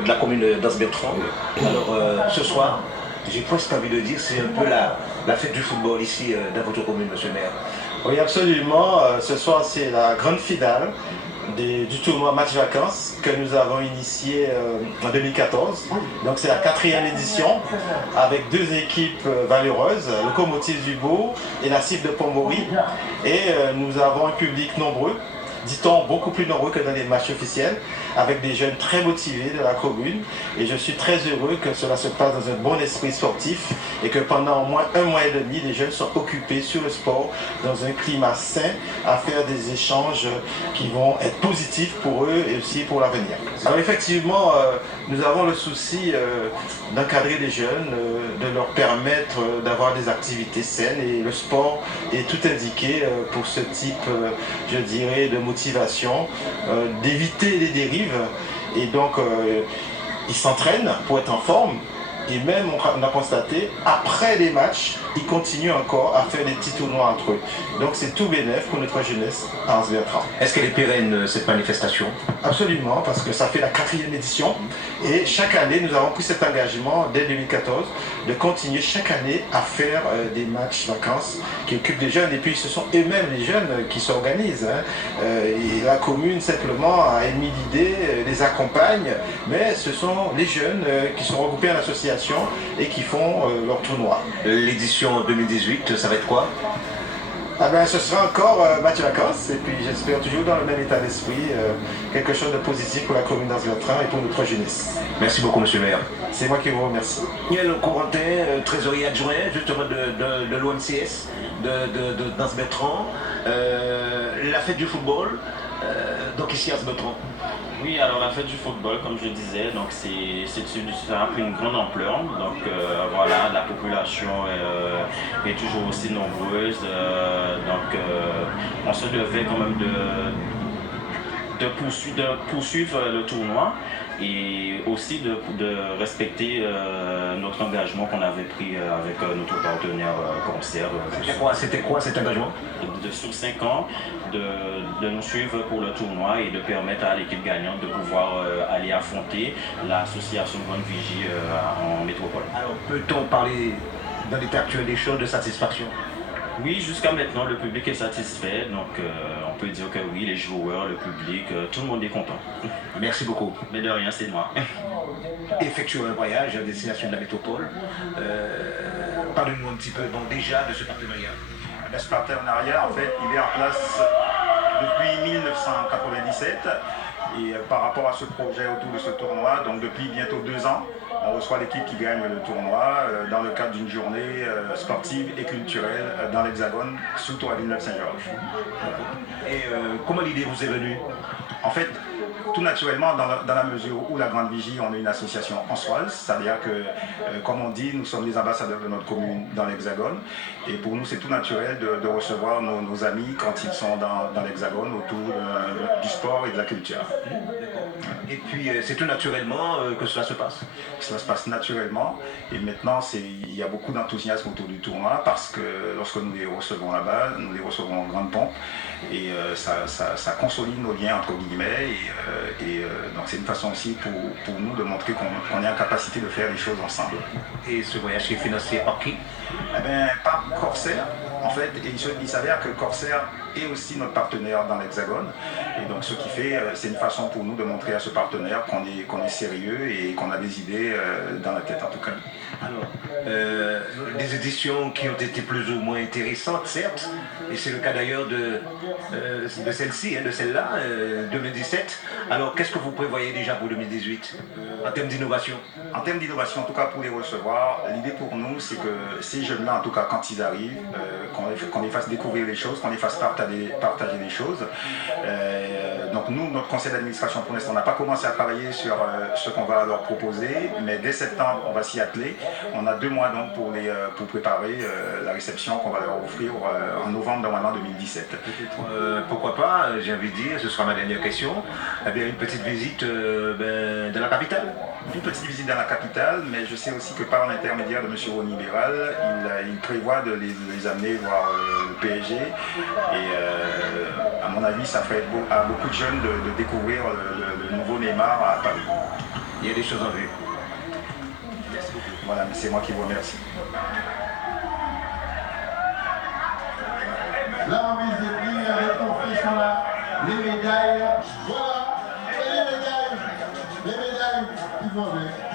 de la commune d'Anse-Bertrand. Alors ce soir, j'ai presque envie de dire, c'est un peu la fête du football ici dans votre commune, monsieur le maire. Oui, absolument. Ce soir, c'est la grande finale du tournoi Match Vacances que nous avons initié en 2014. Donc c'est la 4e édition avec deux équipes valeureuses, Locomotive du Bourg et la Cible de Pombouri. Et nous avons un public nombreux, dit-on beaucoup plus nombreux que dans les matchs officiels, avec des jeunes très motivés de la commune. Et je suis très heureux que cela se passe dans un bon esprit sportif et que pendant au moins 1 mois et demi, les jeunes sont occupés sur le sport dans un climat sain à faire des échanges qui vont être positifs pour eux et aussi pour l'avenir. Alors effectivement, nous avons le souci d'encadrer les jeunes, de leur permettre d'avoir des activités saines et le sport est tout indiqué pour ce type, je dirais, de motivation, d'éviter les dérives. Et donc, ils s'entraînent pour être en forme. Et même, on a constaté, après les matchs, ils continuent encore à faire des petits tournois entre eux. Donc, c'est tout bénéf pour notre jeunesse à Anse-Bertrand. Est-ce qu'elle est pérenne, cette manifestation? Absolument, parce que ça fait la 4e édition. Et chaque année, nous avons pris cet engagement, dès 2014, de continuer chaque année à faire des matchs vacances qui occupent les jeunes. Et puis, ce sont eux-mêmes les jeunes qui s'organisent. Et la commune, simplement, a émis l'idée, les accompagne. Mais ce sont les jeunes qui sont regroupés en association et qui font leur tournoi. L'édition 2018, ça va être quoi? Ah ben, ce sera encore match vacances et puis j'espère toujours dans le même état d'esprit, quelque chose de positif pour la commune d'Anse-Bertrand et pour notre jeunesse. Merci beaucoup, monsieur le maire. C'est moi qui vous remercie. Daniel Corentin, trésorier adjoint justement de l'ONCS d'Anse-Bertrand. La fête du football, donc ici à Anse-Bertrand. Oui, alors la fête du football, comme je disais, donc ça a pris une grande ampleur. Donc voilà, la population est toujours aussi nombreuse. Donc on se devait quand même de poursuivre le tournoi et aussi de respecter notre engagement qu'on avait pris avec notre partenaire Corsair. C'était quoi cet engagement? Sur 5 ans, de nous suivre pour le tournoi et de permettre à l'équipe gagnante de pouvoir aller affronter l'association Grande Vigie en métropole. Alors peut-on parler dans l'état actuel des choses de satisfaction? Oui, jusqu'à maintenant, le public est satisfait, donc on peut dire que oui, les joueurs, le public, tout le monde est content. Merci beaucoup. Mais de rien, c'est moi. Effectuer un voyage à destination de la métropole. Parlez-nous un petit peu déjà de ce partenariat. Ce partenariat, en fait, il est en place depuis 1997. Et par rapport à ce projet autour de ce tournoi, donc depuis bientôt 2 ans, on reçoit l'équipe qui gagne le tournoi dans le cadre d'une journée sportive et culturelle dans l'Hexagone, surtout à Villeneuve-Saint-Georges. Et comment l'idée vous est venue? En fait, tout naturellement, dans la mesure où la Grande Vigie, on est une association ansoise, c'est-à-dire que, comme on dit, nous sommes les ambassadeurs de notre commune dans l'Hexagone. Et pour nous, c'est tout naturel de recevoir nos amis quand ils sont dans l'Hexagone autour du sport et de la culture. Et puis, c'est tout naturellement que cela se passe? Cela se passe naturellement. Et maintenant, il y a beaucoup d'enthousiasme autour du tournoi parce que lorsque nous les recevons là-bas, nous les recevons en grande pompe. Et ça consolide nos liens entre guillemets. Donc, c'est une façon aussi pour nous de montrer qu'on est en capacité de faire les choses ensemble. Et ce voyage est financé par qui? Eh bien, par Corsair, en fait. Et il s'avère que Corsair est aussi notre partenaire dans l'Hexagone. Et donc, ce qui fait, c'est une façon pour nous de montrer à ce partenaire qu'on est sérieux et qu'on a des idées dans la tête, en tout cas. Alors, des éditions qui ont été plus ou moins intéressantes, certes, et c'est le cas d'ailleurs de celle-ci, de celle-là, 2017. Alors, qu'est-ce que vous prévoyez déjà pour 2018 en termes d'innovation? En termes d'innovation, en tout cas pour les recevoir, l'idée pour nous, c'est que ces jeunes-là, en tout cas quand ils arrivent, qu'on les fasse découvrir les choses, qu'on les fasse partager les choses. Donc nous, notre conseil d'administration, pour l'instant, on n'a pas commencé à travailler sur ce qu'on va leur proposer, mais dès septembre, on va s'y atteler. On a 2 mois donc pour préparer la réception qu'on va leur offrir en novembre normalement 2017. Peut-être, pourquoi pas, j'ai envie de dire, ce sera ma dernière question, eh bien, une petite visite dans la capitale. Une petite visite dans la capitale, mais je sais aussi que par l'intermédiaire de M. Rony Béral, il prévoit de les amener voir le PSG. Et à mon avis, ça ferait à beaucoup de jeunes de découvrir le nouveau Neymar à Paris. il y a des choses en vue. Voilà, mais c'est moi qui vous remercie. La remise des prix avec confession les médailles. Voilà, et les médailles qui vont avec.